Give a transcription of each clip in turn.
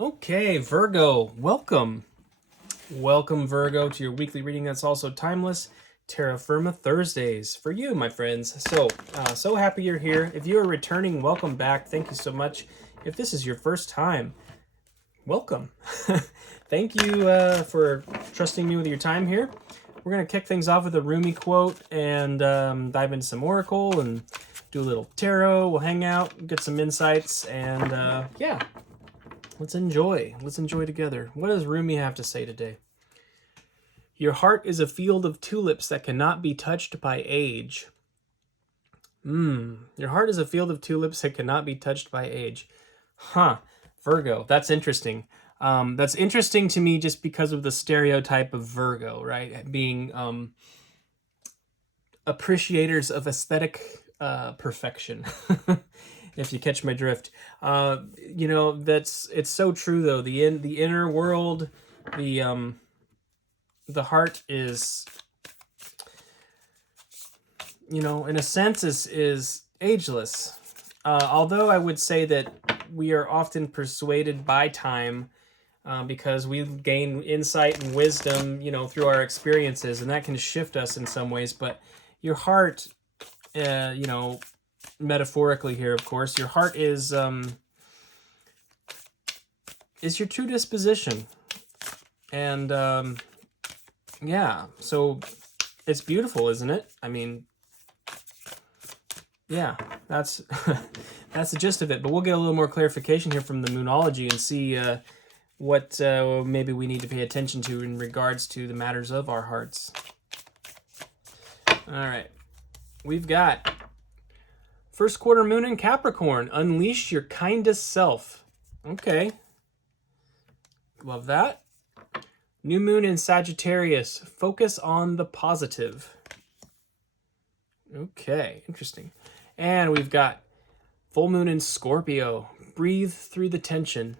Okay, Virgo, welcome. Welcome, Virgo, to your weekly reading that's also timeless, Terra Firma Thursdays for you, my friends. So happy you're here. If you're returning, welcome back. Thank you so much. If this is your first time, welcome. Thank you for trusting me with your time here. We're going to kick things off with a Rumi quote and dive into some oracle and do a little tarot. We'll hang out, get some insights, and yeah. Let's enjoy. Let's enjoy together. What does Rumi have to say today? Your heart is a field of tulips that cannot be touched by age. Your heart is a field of tulips that cannot be touched by age. Virgo, that's interesting. That's interesting to me just because of the stereotype of Virgo, right? Being appreciators of aesthetic perfection. If you catch my drift. It's so true though. The inner world, the heart is, in a sense is ageless. Although I would say that we are often persuaded by time because we gain insight and wisdom, through our experiences, and that can shift us in some ways. But your heart, metaphorically here, of course, your heart is your true disposition. And yeah, so it's beautiful, isn't it? I mean, yeah, that's that's the gist of it. But we'll get a little more clarification here from the Moonology and see what maybe we need to pay attention to in regards to the matters of our hearts. All right, we've got first quarter moon in Capricorn. Unleash your kindest self. Okay. Love that. New moon in Sagittarius. Focus on the positive. Okay, interesting. And we've got full moon in Scorpio. Breathe through the tension.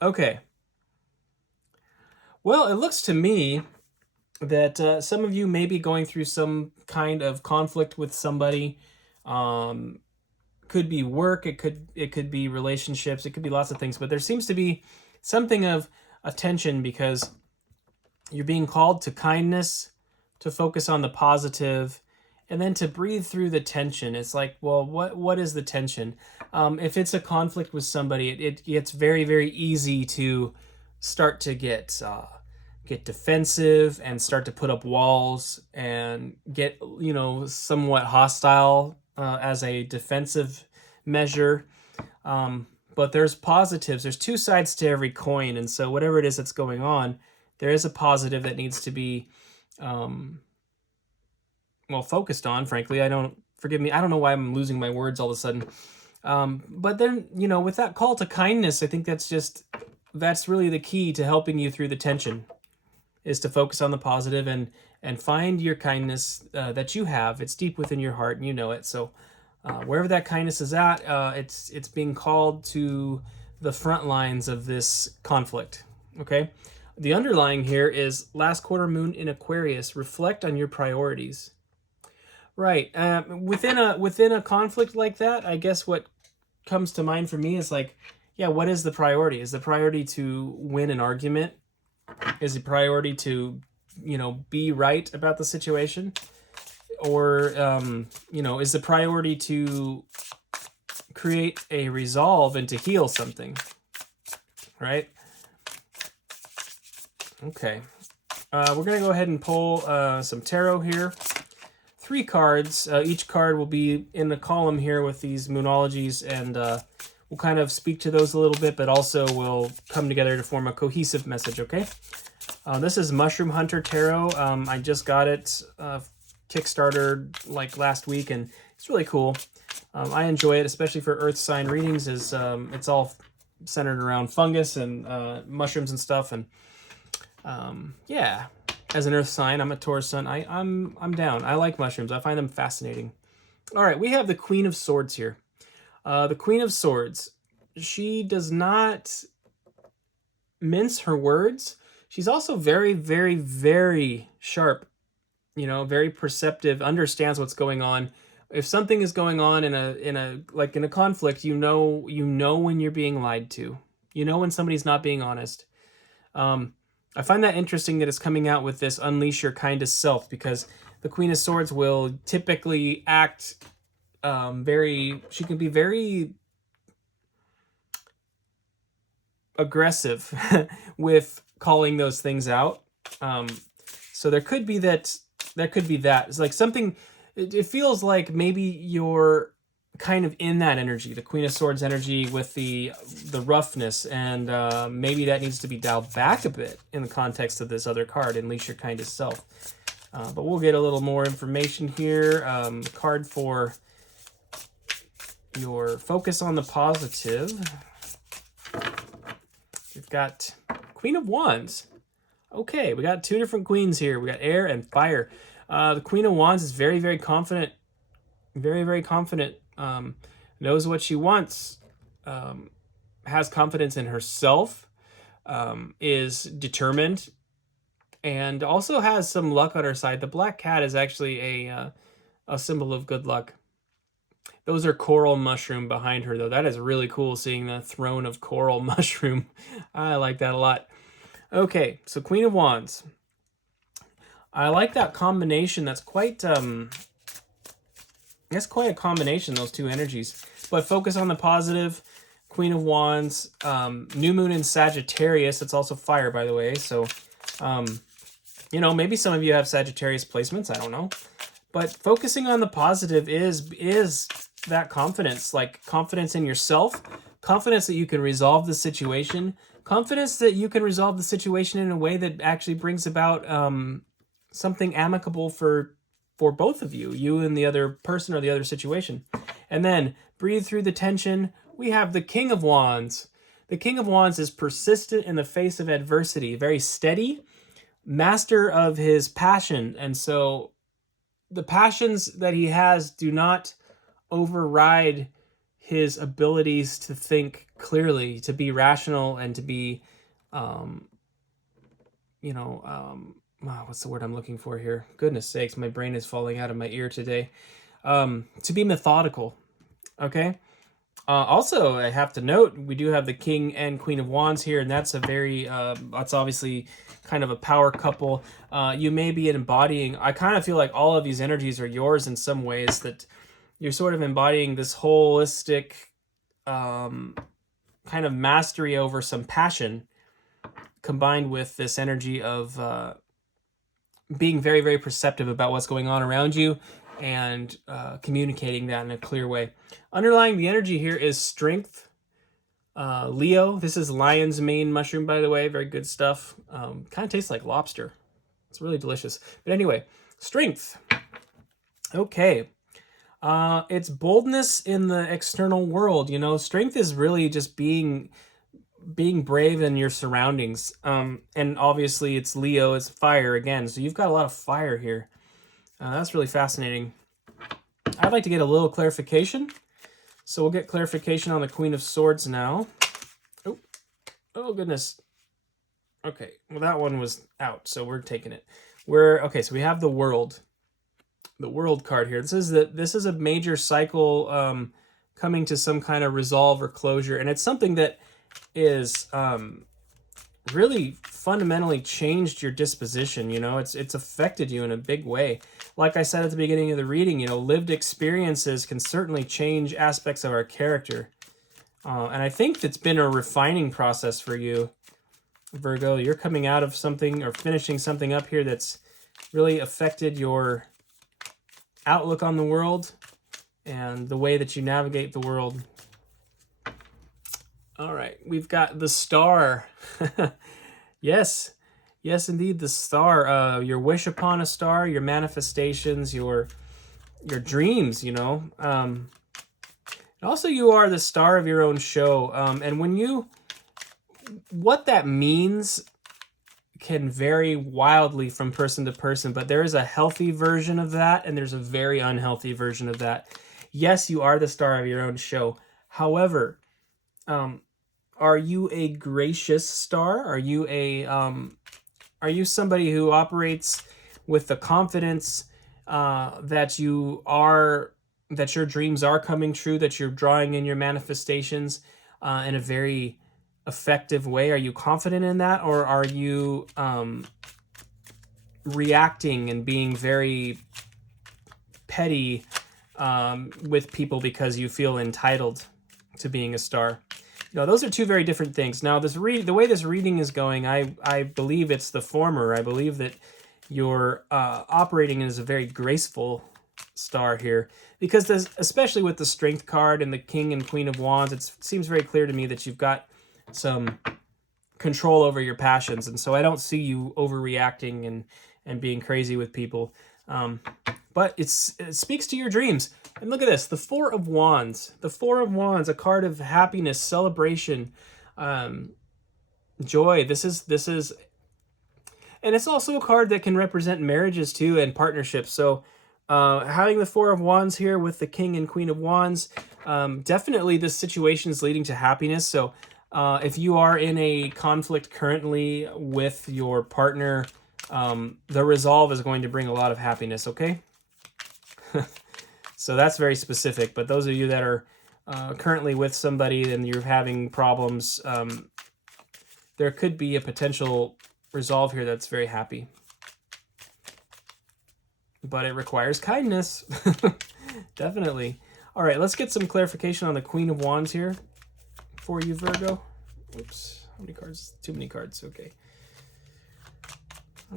Okay. Well, it looks to me that some of you may be going through some kind of conflict with somebody. Could be work, it could be relationships, it could be lots of things, but there seems to be something of a tension because you're being called to kindness, to focus on the positive, and then to breathe through the tension. It's like, well, what is the tension? If it's a conflict with somebody, it gets very, very easy to start to get defensive and start to put up walls and get, somewhat hostile as a defensive measure. But there's positives. There's two sides to every coin. And so whatever it is that's going on, there is a positive that needs to be, focused on, frankly. Forgive me, I don't know why I'm losing my words all of a sudden. But then, with that call to kindness, I think that's really the key to helping you through the tension, is to focus on the positive and find your kindness that you have. It's deep within your heart, and you know it. So wherever that kindness is at, it's being called to the front lines of this conflict. Okay, the underlying here is last quarter moon in Aquarius. Reflect on your priorities. Right. Within a conflict like that, I guess what comes to mind for me is like, yeah, what is the priority? Is the priority to win an argument? Is the priority to be right about the situation? Or, is the priority to create a resolve and to heal something? Right? Okay. We're going to go ahead and pull some tarot here. 3 cards. Each card will be in the column here with these Moonologies, and we'll kind of speak to those a little bit, but also we'll come together to form a cohesive message, okay? This is Mushroom Hunter Tarot. I just got it Kickstarter like last week, and it's really cool. I enjoy it, especially for earth sign readings, as it's all centered around fungus and mushrooms and stuff. And yeah, as an earth sign, I'm a Taurus sun. I'm down. I like mushrooms. I find them fascinating. All right, we have the Queen of Swords here. The Queen of Swords. She does not mince her words. She's also very, very, very sharp. Very perceptive. Understands what's going on. If something is going on in a conflict, you know when you're being lied to. You know when somebody's not being honest. I find that interesting that it's coming out with this unleash your kindest self, because the Queen of Swords will typically act she can be very aggressive with calling those things out. So there could be that. It's like something. It feels like maybe you're kind of in that energy, the Queen of Swords energy, with the roughness, and maybe that needs to be dialed back a bit in the context of this other card, Unleash Your Kindest Self. But we'll get a little more information here. Card for your focus on the positive. We've got Queen of Wands. Okay, we got two different queens here. We got air and fire. The Queen of Wands is very, very confident. Very, very confident. Knows what she wants. Has confidence in herself. Is determined. And also has some luck on her side. The black cat is actually a symbol of good luck. Those are coral mushroom behind her, though. That is really cool, seeing the throne of coral mushroom. I like that a lot. Okay, so Queen of Wands. I like that combination. That's quite, that's quite a combination, those two energies. But focus on the positive. Queen of Wands. New moon in Sagittarius. It's also fire, by the way. So, you know, maybe some of you have Sagittarius placements. I don't know. But focusing on the positive is that confidence, like confidence in yourself, confidence that you can resolve the situation, confidence that you can resolve the situation in a way that actually brings about something amicable for both of you, you and the other person or the other situation. And then breathe through the tension. We have the King of Wands. The King of Wands is persistent in the face of adversity, very steady, master of his passion. And so the passions that he has do not override his abilities to think clearly, to be rational, and to be, what's the word I'm looking for here? Goodness sakes, my brain is falling out of my ear today. To be methodical, okay? Also, I have to note, we do have the King and Queen of Wands here, and that's a very, that's obviously kind of a power couple. You may be embodying, I kind of feel like all of these energies are yours in some ways, that you're sort of embodying this holistic kind of mastery over some passion, combined with this energy of being very, very perceptive about what's going on around you, and communicating that in a clear way. Underlying the energy here is strength. Leo, this is lion's mane mushroom, by the way. Very good stuff. Kind of tastes like lobster. It's really delicious. But anyway, strength. Okay. It's boldness in the external world. You know, strength is really just being brave in your surroundings. And obviously it's Leo, it's fire again. So you've got a lot of fire here. That's really fascinating. I'd like to get a little clarification. So we'll get clarification on the Queen of Swords now. Oh goodness. Okay, well that one was out, so we're taking it. Okay, so we have the World. The World card here. This is a major cycle coming to some kind of resolve or closure, and it's something that is really fundamentally changed your disposition. You know, it's affected you in a big way. Like I said at the beginning of the reading, you know, lived experiences can certainly change aspects of our character. And I think it's been a refining process for you, Virgo. You're coming out of something or finishing something up here that's really affected your outlook on the world and the way that you navigate the world. All right, we've got the Star. Yes, indeed, the Star. Your wish upon a star, your manifestations, your dreams, you know. Also, you are the star of your own show. And what that means can vary wildly from person to person, but there is a healthy version of that, and there's a very unhealthy version of that. Yes, you are the star of your own show. However, are you a gracious star? Are you somebody who operates with the confidence that your dreams are coming true, that you're drawing in your manifestations in a very effective way? Are you confident in that, or are you reacting and being very petty with people because you feel entitled to being a star? No, those are two very different things. Now, the way this reading is going, I believe it's the former. I believe that you're operating as a very graceful star here, because there's, especially with the Strength card and the King and Queen of Wands, it seems very clear to me that you've got some control over your passions, and so I don't see you overreacting and being crazy with people. But it speaks to your dreams. And look at this, the Four of Wands. The Four of Wands, a card of happiness, celebration, joy. This is, and it's also a card that can represent marriages too and partnerships. So having the Four of Wands here with the King and Queen of Wands, definitely this situation is leading to happiness. So if you are in a conflict currently with your partner, the resolve is going to bring a lot of happiness, okay? So that's very specific, but those of you that are currently with somebody and you're having problems, there could be a potential resolve here that's very happy. But it requires kindness. Definitely. All right, let's get some clarification on the Queen of Wands here for you, Virgo. Oops, how many cards? Too many cards, okay.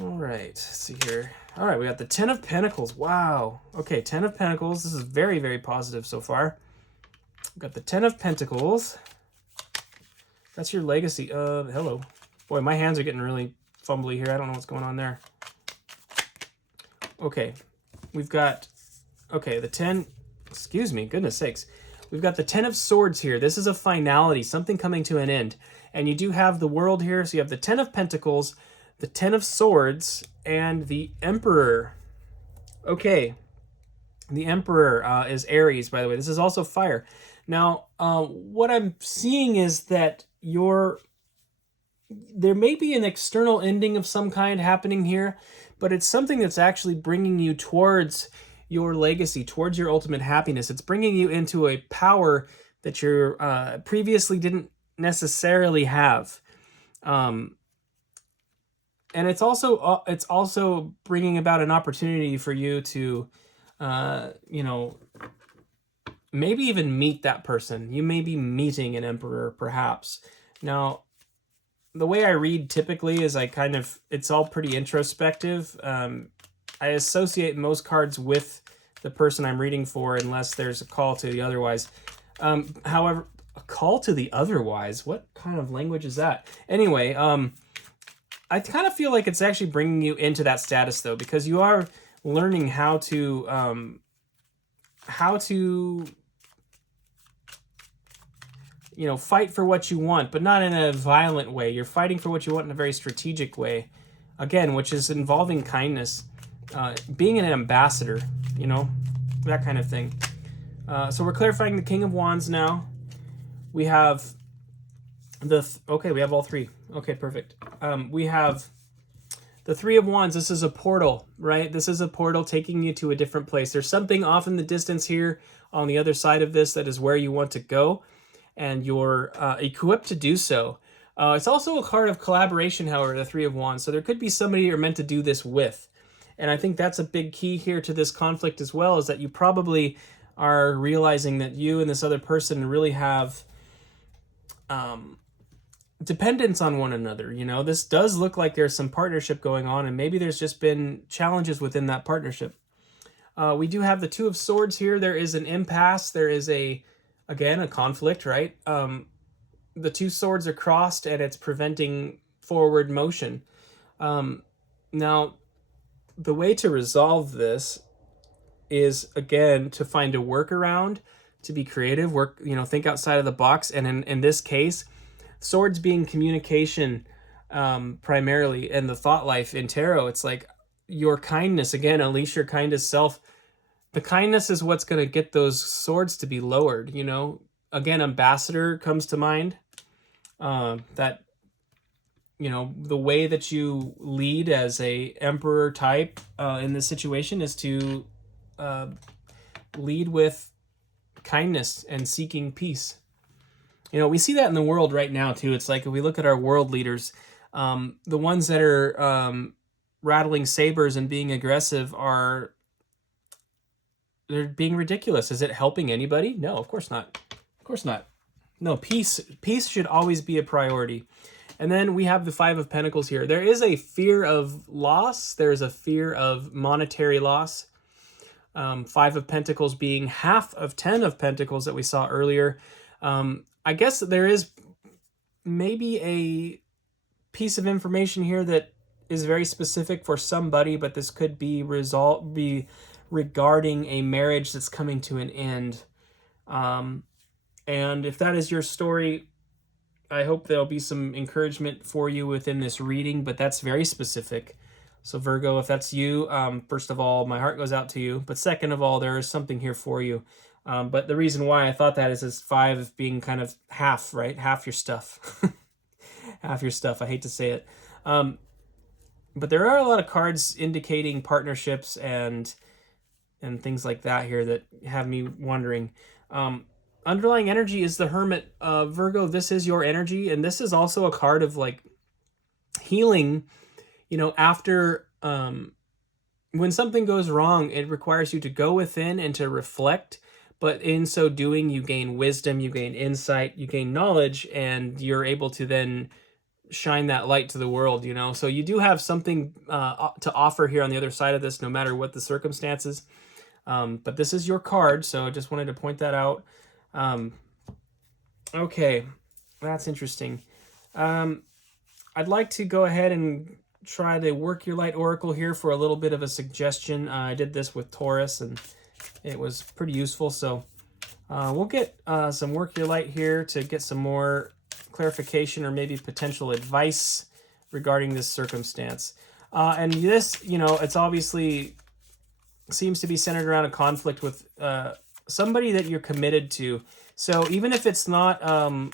All right, let's see here. All right, we got the Ten of Pentacles. Wow. Okay, Ten of Pentacles. This is very, very positive so far. We've got the Ten of Pentacles. That's your legacy. Hello. Boy, my hands are getting really fumbly here. I don't know what's going on there. Okay, we've got, okay, the 10, excuse me, goodness sakes. We've got the 10 of Swords here. This is a finality, something coming to an end. And you do have the World here, so you have the 10 of Pentacles, the 10 of Swords, and the Emperor. Okay, the Emperor is Aries, by the way. This is also fire. Now, what I'm seeing is that there may be an external ending of some kind happening here, but it's something that's actually bringing you towards your legacy, towards your ultimate happiness. It's bringing you into a power that you previously didn't necessarily have. And it's also bringing about an opportunity for you to, maybe even meet that person. You may be meeting an emperor, perhaps. Now, the way I read typically is it's all pretty introspective. I associate most cards with the person I'm reading for unless there's a call to the otherwise. However, a call to the otherwise? What kind of language is that? Anyway, I kind of feel like it's actually bringing you into that status, though, because you are learning how to fight for what you want, but not in a violent way. You're fighting for what you want in a very strategic way, again, which is involving kindness, being an ambassador, that kind of thing. So we're clarifying the King of Wands now. We have we have all three. Okay, perfect. We have the Three of Wands. This is a portal, right? This is a portal taking you to a different place. There's something off in the distance here on the other side of this that is where you want to go, and you're equipped to do so. It's also a card of collaboration, however, the Three of Wands. So there could be somebody you're meant to do this with. And I think that's a big key here to this conflict as well, is that you probably are realizing that you and this other person really have dependence on one another. This does look like there's some partnership going on, and maybe there's just been challenges within that partnership. We do have the Two of Swords here. There is an impasse. There is again, a conflict, right? The two swords are crossed and it's preventing forward motion. Now, the way to resolve this is, again, to find a workaround, to be creative, think outside of the box. And in this case, swords being communication primarily, and the thought life in tarot, it's like your kindness, again, unleash your kindest self. The kindness is what's going to get those swords to be lowered, Again, ambassador comes to mind. That, the way that you lead as a emperor type in this situation is to lead with kindness and seeking peace. You know, we see that in the world right now too. It's like if we look at our world leaders, the ones that are rattling sabers and being aggressive are they're being ridiculous. Is it helping anybody? No, of course not. Of course not. No, peace should always be a priority. And then we have the Five of Pentacles here. There is a fear of loss. There is a fear of monetary loss. Five of Pentacles being half of 10 of Pentacles that we saw earlier. I guess there is maybe a piece of information here that is very specific for somebody, but this could be regarding a marriage that's coming to an end. And if that is your story, I hope there'll be some encouragement for you within this reading, but that's very specific. So Virgo, if that's you, first of all, my heart goes out to you. But second of all, there is something here for you. But the reason why I thought that is this five being kind of half, right? Half your stuff. Half your stuff. I hate to say it. But there are a lot of cards indicating partnerships and things like that here that have me wondering. Underlying energy is the Hermit. Virgo, this is your energy, and this is also a card of like healing. You know, after when something goes wrong, it requires you to go within and to reflect, but in so doing, you gain wisdom, you gain insight, you gain knowledge, and you're able to then shine that light to the world, you know? So you do have something to offer here on the other side of this, no matter what the circumstances. But this is your card, so I just wanted to point that out. Okay, that's interesting. I'd like to go ahead and try the Work Your Light Oracle here for a little bit of a suggestion. I did this with Taurus, and it was pretty useful. So we'll get some Work Your Light here to get some more clarification or maybe potential advice regarding this circumstance. And this, you know, it's obviously seems to be centered around a conflict with somebody that you're committed to. So even if it's not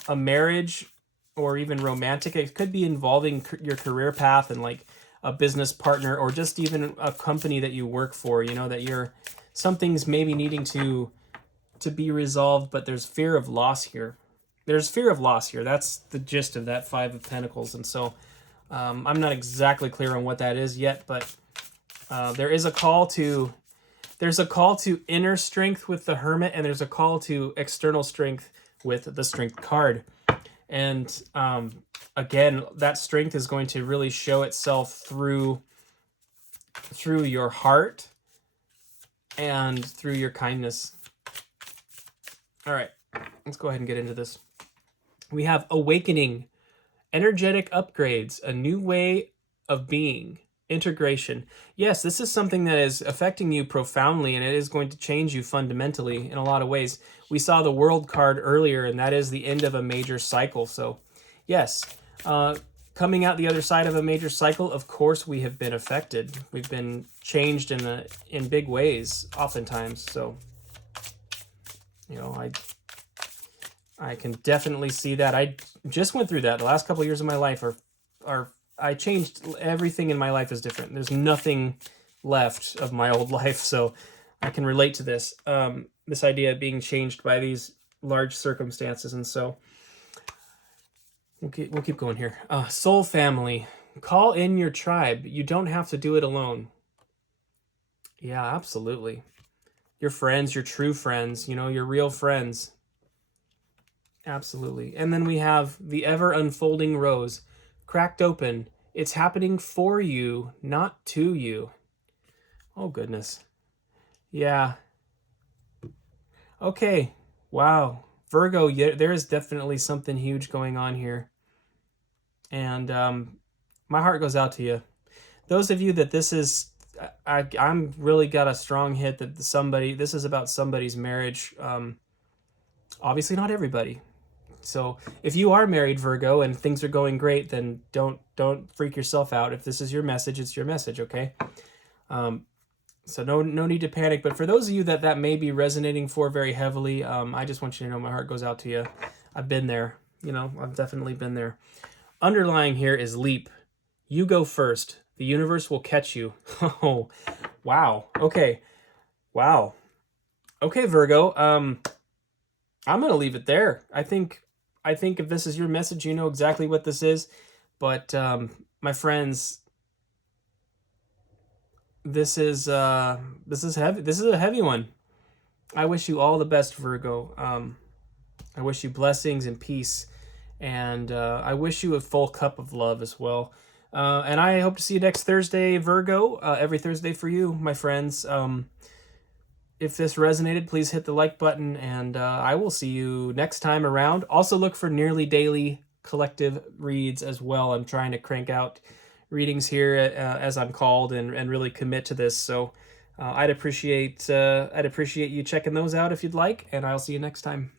a marriage or even romantic, it could be involving your career path and like a business partner or just even a company that you work for, you know, that you're something's maybe needing to be resolved, but there's fear of loss here. There's fear of loss here. That's the gist of that Five of Pentacles. And so I'm not exactly clear on what that is yet, but there's a call to inner strength with the Hermit, and there's a call to external strength with the Strength card. And again, that strength is going to really show itself through your heart and through your kindness. All right, let's go ahead and get into this. We have awakening, energetic upgrades, a new way of being, integration. Yes, this is something that is affecting you profoundly, and it is going to change you fundamentally in a lot of ways. We saw the World card earlier, and that is the end of a major cycle. So yes, coming out the other side of a major cycle, of course we have been affected. We've been changed in big ways oftentimes. So, you know, I can definitely see that. I just went through that. The last couple of years of my life are I changed. Everything in my life is different. There's nothing left of my old life, so I can relate to this. This idea of being changed by these large circumstances, and so we'll keep going here. Soul family, call in your tribe. You don't have to do it alone. Yeah, absolutely. Your friends, your true friends, you know, your real friends. Absolutely. And then we have the ever unfolding rose, cracked open. It's happening for you, not to you. Oh, goodness. Yeah. Okay. Wow. Virgo, yeah, there is definitely something huge going on here. And my heart goes out to you. Those of you that this is, I'm really got a strong hit that this is about somebody's marriage. Obviously not everybody. So if you are married, Virgo, and things are going great, then don't freak yourself out. If this is your message, it's your message, okay? So no need to panic. But for those of you that may be resonating for very heavily, I just want you to know my heart goes out to you. I've been there. You know, I've definitely been there. Underlying here is leap. You go first. The universe will catch you. Oh, wow. Okay. Wow. Okay, Virgo. I'm going to leave it there. I think I think if this is your message, you know exactly what this is. But my friends, this is heavy. This is a heavy one. I wish you all the best, Virgo. I wish you blessings and peace, and I wish you a full cup of love as well. And I hope to see you next Thursday, Virgo. Every Thursday for you, my friends. If this resonated, please hit the like button, and I will see you next time around. Also, look for nearly daily collective reads as well. I'm trying to crank out readings here as I'm called, and really commit to this. So I'd appreciate you checking those out if you'd like, and I'll see you next time.